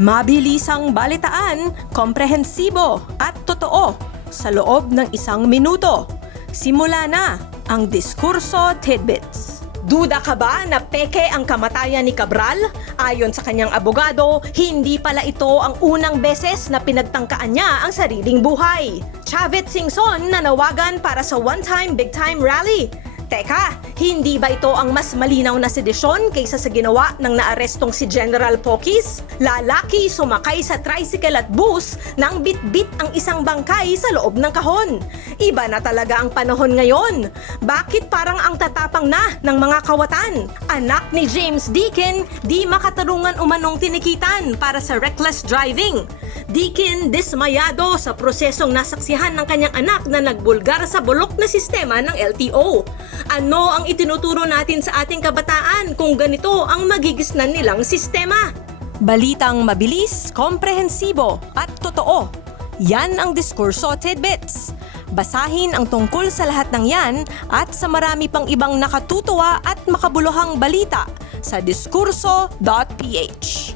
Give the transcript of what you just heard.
Mabilisang balitaan, komprehensibo at totoo sa loob ng 1 minuto. Simula na ang Diskurso Tidbits. Duda ka ba na peke ang kamatayan ni Cabral? Ayon sa kanyang abogado, hindi pala ito ang unang beses na pinagtangkaan niya ang sariling buhay. Chavit Singson nanawagan para sa one-time, big-time rally. Teka, hindi ba ito ang mas malinaw na sedisyon kaysa sa ginawa ng naarestong si General Pocis? Lalaki sumakay sa tricycle at bus nang bit-bit ang isang bangkay sa loob ng kahon. Iba na talaga ang panahon ngayon. Bakit parang ang tatapang na ng mga kawatan? Anak ni James Deakin, di makatarungan umanong tinikitan para sa reckless driving. Deakin dismayado sa prosesong nasaksihan ng kanyang anak na nagbulgar sa bulok na sistema ng LTO. Ano ang itinuturo natin sa ating kabataan kung ganito ang magigisnan nilang sistema? Balitang mabilis, komprehensibo at totoo. Yan ang Diskurso Tidbits. Basahin ang tungkol sa lahat ng yan at sa marami pang ibang nakatutuwa at makabuluhang balita sa diskurso.ph.